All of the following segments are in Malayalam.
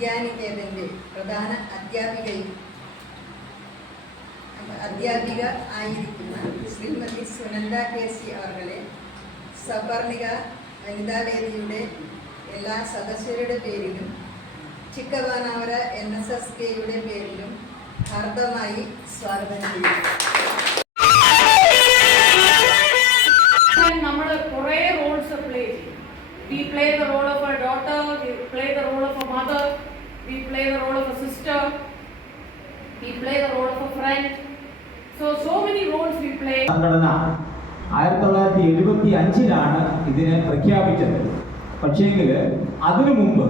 വിദ്യാനികേതൻ്റെ പ്രധാന അധ്യാപിക ആയിരിക്കുന്ന ശ്രീമതി സുനന്ദ കെ.സി. അവരുടെ സബർണിക വനിതാവേദിയുടെ എല്ലാ സദസ്യരുടെ പേരിലും ചിക്കവാനാവര NSSKയുടെ പേരിലും ഹാർദമായി സ്വാഗതം ചെയ്യുന്നു. നമ്മൾ കുറേ റോൾസ് പ്ലേ ചെയ്യും. We play the role of a daughter, we play the role of a mother, we play the role of a sister, we play the role of a friend. So many roles we play. സംഘടന 1975-ലാണ് ഇതിനെ പ്രഖ്യാപിച്ചത്. പക്ഷേങ്കിൽ അതിനു മുമ്പ്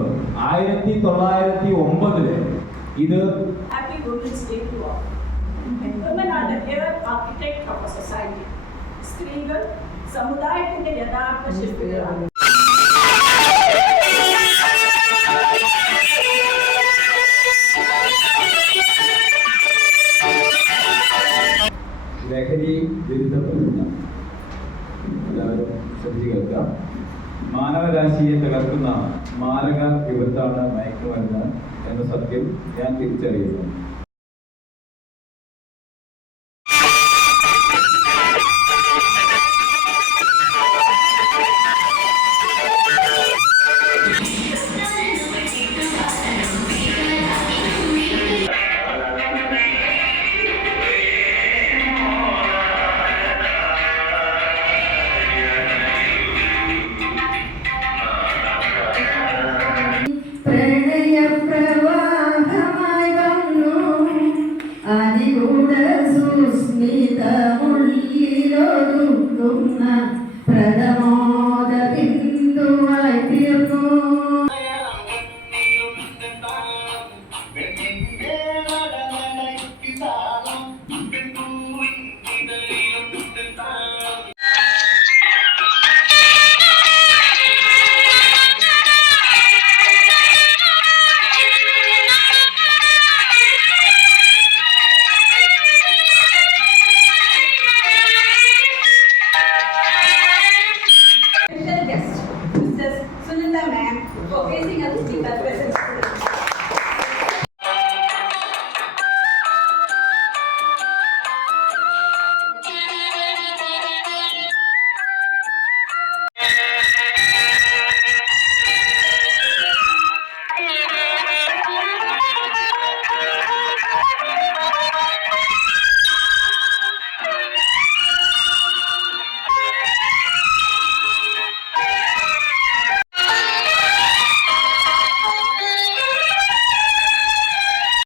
1909 ഇത് Happy Women's Day to all. Women are the inner architect of a society. സ്ത്രീകൾ സമുദായത്തിന്റെ യഥാർത്ഥ ശില്പികളാണ്. ലഹരി വിരുദ്ധ പ്രചരണം എല്ലാവരും ശ്രദ്ധിക്കുക. മാനവരാശിയെ തകർക്കുന്ന മാരക വിപത്താണ് മയക്കുമരുന്ന് എന്ന സത്യം ഞാൻ തിരിച്ചറിയുന്നു. പ്രണയപ്രവാഹമായി വന്നു അതികൂട സുസ്മിതമുള്ളിലൊതുങ്ങുന്ന പ്രഥമോദ ബിന്ദുവായി തീർന്നു.